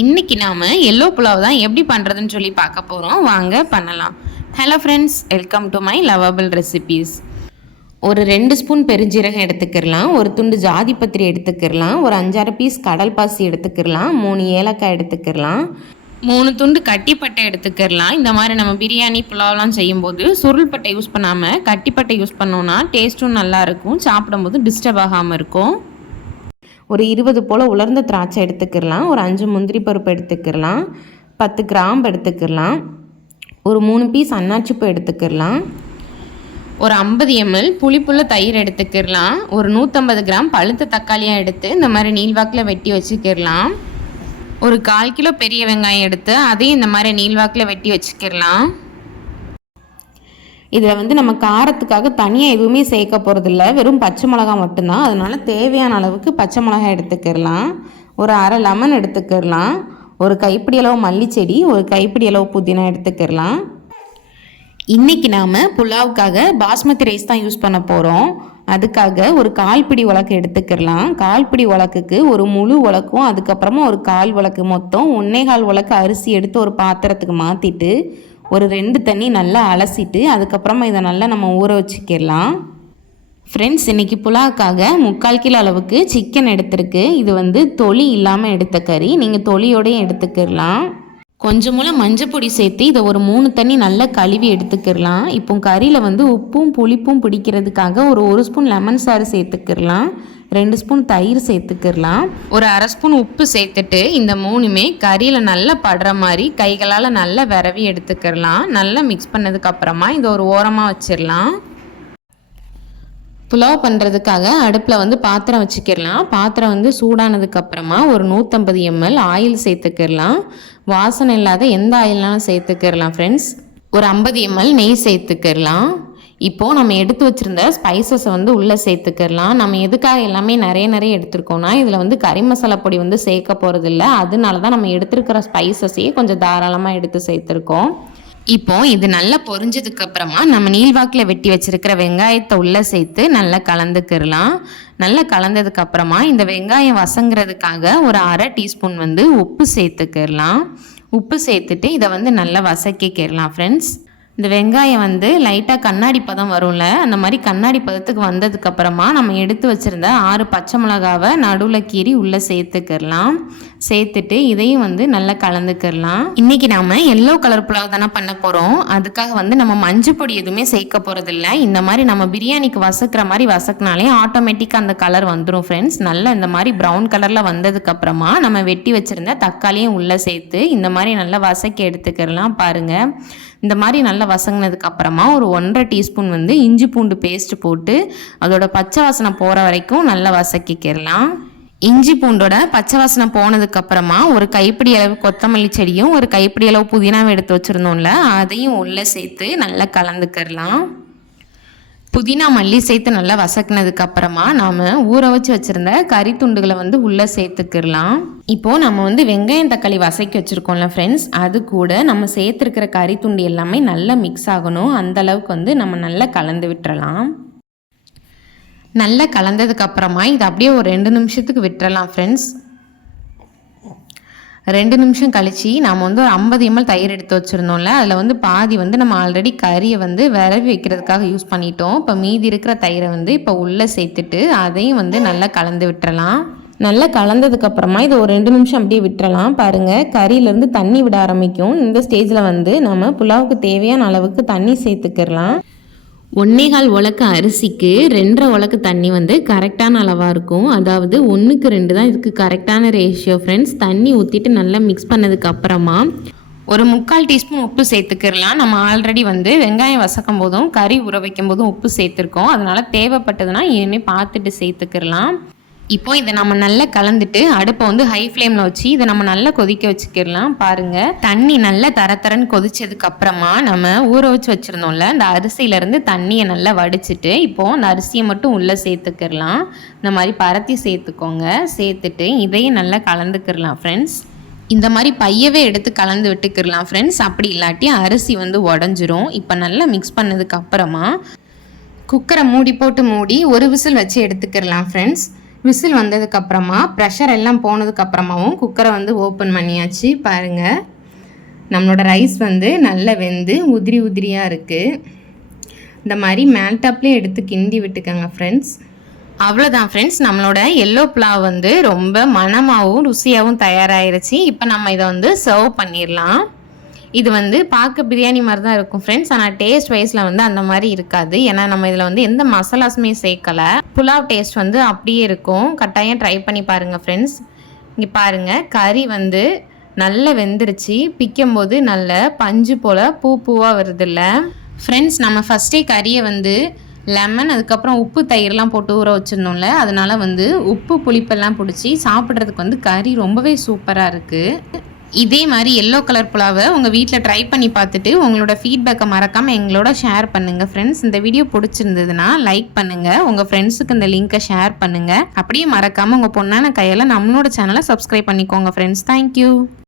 இன்றைக்கி நாம் எல்லோ புலாவ் தான் எப்படி பண்ணுறதுன்னு சொல்லி பார்க்க போகிறோம். வாங்க பண்ணலாம். Hello friends, welcome to my lovable recipes. ஒரு 2 ஸ்பூன் பெருஞ்சீரகம் எடுத்துக்கிடலாம், ஒரு துண்டு ஜாதிபத்திரி எடுத்துக்கிடலாம், ஒரு 5-6 பீஸ் கடல் பாசி எடுத்துக்கிடலாம், 3 ஏலக்காய் எடுத்துக்கிடலாம், 3 துண்டு கட்டிப்பட்டை எடுத்துக்கிடலாம். இந்த மாதிரி நம்ம பிரியாணி புலாவ்லாம் செய்யும்போது சுருள்பட்டை யூஸ் பண்ணாமல் கட்டிப்பட்டை யூஸ் பண்ணோன்னா டேஸ்ட்டும் நல்லாயிருக்கும், சாப்பிடும்போது டிஸ்டர்ப் ஆகாமல் இருக்கும். ஒரு 20 போல் உலர்ந்த திராட்சை எடுத்துக்கிடலாம், ஒரு 5 முந்திரி பருப்பு எடுத்துக்கிடலாம், 10 கிராம்பு எடுத்துக்கிடலாம், ஒரு 3 பீஸ் அன்னாச்சிப்பூ எடுத்துக்கிடலாம், ஒரு 50 ml புளிப்புள்ள தயிர் எடுத்துக்கிடலாம், ஒரு 150 கிராம் பழுத்த தக்காளியாக எடுத்து இந்த மாதிரி நீள்வாக்கில் வெட்டி வச்சுக்கிடலாம், ஒரு 1/4 கிலோ பெரிய வெங்காயம் எடுத்து அதையும் இந்த மாதிரி நீள்வாக்கில் வெட்டி வச்சுக்கிடலாம். இதில் நம்ம காரத்துக்காக தனியாக எதுவுமே சேர்க்க போகிறதில்ல, வெறும் பச்சை மிளகா மட்டும்தான். அதனால் தேவையான அளவுக்கு பச்சை மிளகாய் எடுத்துக்கிடலாம், ஒரு அரை லெமன் எடுத்துக்கிடலாம், ஒரு கைப்பிடி அளவு மல்லிச்செடி, ஒரு கைப்பிடி அளவு புதினா எடுத்துக்கிடலாம். இன்றைக்கி நாம் புலாவுக்காக பாஸ்மதி ரைஸ் தான் யூஸ் பண்ண போகிறோம். அதுக்காக ஒரு 1/4 பிடி உலக்கு எடுத்துக்கிடலாம். 1/4 பிடி உலக்குக்கு ஒரு முழு உலக்கும், அதுக்கப்புறமா ஒரு 1/4 உலக்கு, மொத்தம் 1/4 உலக்கு அரிசி எடுத்து ஒரு பாத்திரத்துக்கு மாற்றிட்டு ஒரு 2 தண்ணி நல்லா அலசிட்டு அதுக்கப்புறமா இதை நல்லா நம்ம ஊற வச்சுக்கிடலாம். ஃப்ரெண்ட்ஸ், இன்றைக்கி புலாவுக்காக 3/4 கிலோ அளவுக்கு சிக்கன் எடுத்துருக்கு. இது தொளி இல்லாமல் எடுத்த கறி, நீங்கள் தொளியோடையும் எடுத்துக்கிடலாம். கொஞ்சமுள்ள மஞ்சப்பொடி சேர்த்து இதை ஒரு 3 தண்ணி நல்லா கழுவி எடுத்துக்கிடலாம். இப்போ கறியில் உப்பும் புளிப்பும் பிடிக்கிறதுக்காக ஒரு 1 ஸ்பூன் லெமன் சாறு சேர்த்துக்கிடலாம், 2 ஸ்பூன் தயிர் சேர்த்துக்கிடலாம், ஒரு அரை ஸ்பூன் உப்பு சேர்த்துட்டு இந்த 3மே கறியில் நல்லா படுற மாதிரி கைகளால் நல்லா விரவி எடுத்துக்கிடலாம். நல்லா மிக்ஸ் பண்ணதுக்கப்புறமா இதை ஒரு ஓரமாக வச்சிடலாம். புலாவ் பண்ணுறதுக்காக அடுப்பில் பாத்திரம் வச்சுக்கிடலாம். பாத்திரம் சூடானதுக்கப்புறமா ஒரு 150 ml ஆயில் சேர்த்துக்கிடலாம். வாசனை இல்லாத எந்த ஆயில்னாலும் சேர்த்துக்கிடலாம். ஃப்ரெண்ட்ஸ், ஒரு 50 ml நெய் சேர்த்துக்கிடலாம். இப்போது நம்ம எடுத்து வச்சுருந்த ஸ்பைசஸை உள்ளே சேர்த்துக்கிடலாம். நம்ம எதுக்காக எல்லாமே நிறைய எடுத்துருக்கோன்னா இதில் கறி மசாலா பொடி சேர்க்க போகிறதில்ல, அதனால தான் நம்ம எடுத்துருக்கிற ஸ்பைசஸையே கொஞ்சம் தாராளமாக எடுத்து சேர்த்துருக்கோம். இப்போ இது நல்லா பொரிஞ்சதுக்கப்புறமா நம்ம நீள்வாக்கில் வெட்டி வச்சுருக்கிற வெங்காயத்தை உள்ளே சேர்த்து நல்லா கலந்துக்கிடலாம். நல்லா கலந்ததுக்கப்புறமா இந்த வெங்காயம் வசங்கிறதுக்காக ஒரு அரை டீஸ்பூன் உப்பு சேர்த்துக்கிடலாம். உப்பு சேர்த்துட்டு இதை நல்லா வசக்கிக்கிடலாம். ஃப்ரெண்ட்ஸ், இந்த வெங்காயம் லைட்டாக கண்ணாடி பதம் வரும்ல, அந்த மாதிரி கண்ணாடி பதத்துக்கு வந்ததுக்கப்புறமா நம்ம எடுத்து வச்சுருந்த 6 பச்சை மிளகாவை நடுவில் கீறி உள்ளே சேர்த்துக்கிடலாம். சேர்த்துட்டு இதையும் நல்லா கலந்துக்கிடலாம். இன்றைக்கி நாம் எல்லோ கலர் புலாவ் தானே பண்ண போகிறோம். அதுக்காக நம்ம மஞ்சள் பொடி எதுவுமே சேர்க்க போகிறதில்ல. இந்த மாதிரி நம்ம பிரியாணிக்கு வசக்கிற மாதிரி வசக்கினாலே ஆட்டோமேட்டிக்காக அந்த கலர் வந்துடும். ஃப்ரெண்ட்ஸ், நல்லா இந்த மாதிரி ப்ரௌன் கலரில் வந்ததுக்கப்புறமா நம்ம வெட்டி வச்சுருந்த தக்காளியும் உள்ளே சேர்த்து இந்த மாதிரி நல்லா வசக்கி எடுத்துக்கிடலாம். பாருங்கள், இந்த மாதிரி நல்லா வசங்கினதுக்கு அப்புறமா ஒரு 1/2 டீஸ்பூன் இஞ்சி பூண்டு பேஸ்ட் போட்டு அதோட பச்சை வாசனை போகிற வரைக்கும் நல்லா வசக்கிக்கிடலாம். இஞ்சி பூண்டோட பச்சை வாசனை போனதுக்கப்புறமா ஒரு கைப்பிடி அளவு கொத்தமல்லி செடியும் ஒரு கைப்பிடி அளவு புதினாவை எடுத்து வச்சுருந்தோம்ல, அதையும் உள்ளே சேர்த்து நல்லா கலந்துக்கிடலாம். புதினா மல்லி சேர்த்து நல்லா வசக்கினதுக்கப்புறமா நாம் ஊற வச்சு வச்சுருந்த கறி துண்டுகளை உள்ளே சேர்த்துக்கிடலாம். இப்போது நம்ம வெங்காயம் தக்காளி வசக்கி வச்சுருக்கோம்ல ஃப்ரெண்ட்ஸ், அது கூட நம்ம சேர்த்துருக்கிற கறி துண்டு எல்லாமே நல்லா மிக்ஸ் ஆகணும். அந்தளவுக்கு நம்ம நல்லா கலந்து விட்டுறலாம். நல்லா கலந்ததுக்கப்புறமா இது அப்படியே ஒரு 2 நிமிஷத்துக்கு விட்டுறலாம். ஃப்ரெண்ட்ஸ், 2 நிமிஷம் கழித்து நாம் ஒரு 50 ml தயிர் எடுத்து வச்சுருந்தோம்ல, அதில் பாதி நம்ம ஆல்ரெடி கறியை விரவி வைக்கிறதுக்காக யூஸ் பண்ணிட்டோம். இப்போ மீதி இருக்கிற தயிரை இப்போ உள்ளே சேர்த்துட்டு அதையும் நல்லா கலந்து விட்டுறலாம். நல்லா கலந்ததுக்கப்புறமா இது ஒரு 2 நிமிஷம் அப்படியே விட்டுறலாம். பாருங்கள், கறியிலேருந்து தண்ணி விட ஆரம்பிக்கும். இந்த ஸ்டேஜில் நம்ம புலாவுக்கு தேவையான அளவுக்கு தண்ணி சேர்த்துக்கிடலாம். 1/4 உலக்கு அரிசிக்கு 2.5 உலக்கு தண்ணி கரெக்டான அளவாக இருக்கும். அதாவது 1க்கு 2 தான் இதுக்கு கரெக்டான ரேஷியோ. ஃப்ரெண்ட்ஸ், தண்ணி ஊற்றிட்டு நல்லா மிக்ஸ் பண்ணதுக்கப்புறமா ஒரு 3/4 டீஸ்பூன் உப்பு சேர்த்துக்கிடலாம். நம்ம ஆல்ரெடி வெங்காயம் வசக்கும் போதும் கறி ஊற வைக்கும் போதும் உப்பு சேர்த்துருக்கோம். அதனால் தேவைப்பட்டதுன்னா இனிமேல் பார்த்துட்டு சேர்த்துக்கிடலாம். இப்போ இதை நம்ம நல்லா கலந்துட்டு அடுப்பை ஹை ஃப்ளேமில் வச்சு இதை நம்ம நல்லா கொதிக்க வச்சுக்கிடலாம். பாருங்கள், தண்ணி நல்லா தரன்னு கொதிச்சதுக்கப்புறமா நம்ம ஊற வச்சு வச்சுருந்தோம்ல, அந்த அரிசியிலேருந்து தண்ணியை நல்லா வடிச்சிட்டு இப்போது அந்த அரிசியை மட்டும் உள்ளே சேர்த்துக்கிடலாம். இந்த மாதிரி பரத்தி சேர்த்துக்கோங்க. சேர்த்துட்டு இதையும் நல்லா கலந்துக்கிடலாம். ஃப்ரெண்ட்ஸ், இந்த மாதிரி பையவே எடுத்து கலந்து விட்டுக்கிடலாம். ஃப்ரெண்ட்ஸ், அப்படி இல்லாட்டி அரிசி உடஞ்சிரும். இப்போ நல்லா மிக்ஸ் பண்ணதுக்கப்புறமா குக்கரை மூடி போட்டு மூடி ஒரு விசில் வச்சு எடுத்துக்கிடலாம். ஃப்ரெண்ட்ஸ், விசில் வந்ததுக்கப்புறமா ப்ரெஷர் எல்லாம் போனதுக்கப்புறமாவும் குக்கரை வந்து ஓப்பன் பண்ணியாச்சு. பாருங்கள், நம்மளோட ரைஸ் வந்து நல்லா வெந்து உதிரி உதிரியாக இருக்குது. இந்த மாதிரி மேல்டாப்லேயே எடுத்து கிண்டி விட்டுக்கோங்க ஃப்ரெண்ட்ஸ். அவ்வளோதான் ஃப்ரெண்ட்ஸ், நம்மளோட எல்லோ புலாவ் வந்து ரொம்ப மணமாகவும் ருசியாகவும் தயாராகிருச்சு. இப்போ நம்ம இதை வந்து சர்வ் பண்ணிடலாம். இது வந்து பார்க்க பிரியாணி மாதிரி தான் இருக்கும் ஃப்ரெண்ட்ஸ், ஆனால் டேஸ்ட் வைஸில் வந்து அந்த மாதிரி இருக்காது. ஏன்னா நம்ம இதில் வந்து எந்த மசாலாஸுமே சேர்க்கலை. புலாவ் டேஸ்ட் வந்து அப்படியே இருக்கும். கட்டாயம் ட்ரை பண்ணி பாருங்கள் ஃப்ரெண்ட்ஸ். இங்கே பாருங்கள், கறி வந்து நல்லா வெந்துருச்சு. பிக்கும்போது நல்ல பஞ்சு போல் பூவாக வருதில்ல ஃப்ரெண்ட்ஸ். நம்ம ஃபஸ்ட்டே கறியை வந்து லெமன் அதுக்கப்புறம் உப்பு தயிர்லாம் போட்டு ஊற வச்சுருந்தோம்ல, அதனால் வந்து உப்பு புளிப்பெல்லாம் பிடிச்சி சாப்பிட்றதுக்கு வந்து கறி ரொம்பவே சூப்பராக இருக்குது. இதே மாதிரி எல்லோ கலர் புலாவை உங்கள் வீட்டில் ட்ரை பண்ணி பார்த்துட்டு உங்களோட ஃபீட்பேக்கை மறக்காமல் எங்களோட ஷேர் பண்ணுங்கள் ஃப்ரெண்ட்ஸ். இந்த வீடியோ பிடிச்சிருந்ததுன்னா லைக் பண்ணுங்கள், உங்கள் ஃப்ரெண்ட்ஸுக்கு இந்த லிங்க்கை ஷேர் பண்ணுங்கள். அப்படியே மறக்காமல் உங்கள் பொண்ணான கையால் நம்மளோட சேனலை சப்ஸ்கிரைப் பண்ணிக்கோங்க ஃப்ரெண்ட்ஸ். தேங்க்யூ.